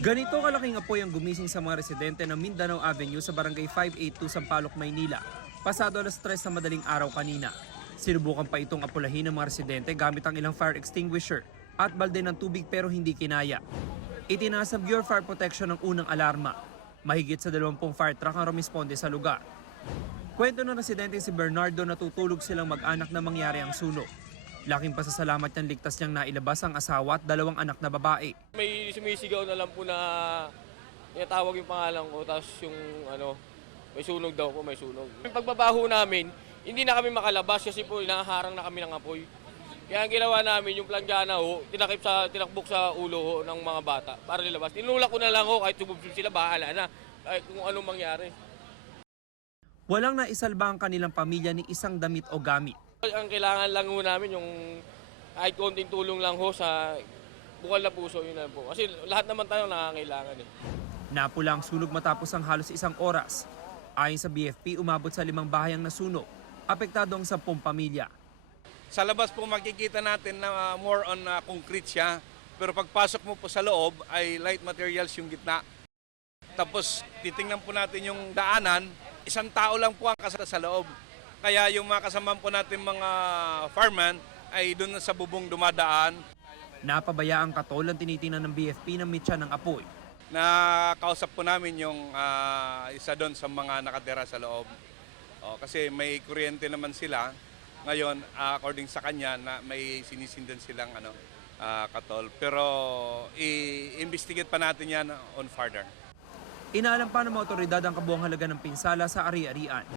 Ganito kalaking apoy ang gumising sa mga residente ng Mindanao Avenue sa Barangay 582 Sampaloc, Maynila. Pasado alas 3 sa madaling araw kanina. Sinubukan pa itong apulahin ng mga residente gamit ang ilang fire extinguisher at balde ng tubig pero hindi kinaya. Itinaas ng Bureau of Fire Protection ang unang alarma. Mahigit sa 20 fire truck ang rumisponde sa lugar. Kwento ng residente si Bernardo na tutulog silang mag-anak na mangyari ang sunog. Laking pasasalamat niyang ligtas niyang nailabas ang asawa at 2 anak na babae. May sumisigaw na lang po na tinatawag yung pangalan ko, tapos yung may sunog daw po, may sunog. Yung pagbabaho namin, hindi na kami makalabas kasi po inaharang na kami ng apoy. Kaya ang ginawa namin, yung planggana ho, tinakbok sa ulo ho ng mga bata para nilabas. Tinulak ko na lang ho, kahit sububsub sila, bahala na, kahit kung anong mangyari. Walang naisalba ang kanilang pamilya ni isang damit o gamit. Ang kailangan lang ho namin yung kahit konting tulong lang ho sa bukal na puso, yun na po. Kasi lahat naman tayo nakakailangan eh. Napula ang sunog matapos ang halos 1 oras. Ayon sa BFP, umabot sa 5 bahay ang nasunog. Apektado ang 10 pamilya. Sa labas po makikita natin na more on concrete siya. Pero pagpasok mo po sa loob ay light materials yung gitna. Tapos titingnan po natin yung daanan, 1 tao lang po ang kasama sa loob. Kaya yung mga kasama po natin mga fireman ay doon sa bubong dumadaan. Napabaya ang katol ang tinitingnan ng BFP na mitya ng apoy. Nakausap po namin yung isa doon sa mga nakatira sa loob. Kasi may kuryente naman sila. Ngayon, according sa kanya, na may sinisindan silang katol. Pero i-investigate pa natin yan on further. Inaalam pa ng mga otoridad ang kabuang halaga ng pinsala sa ari-arian.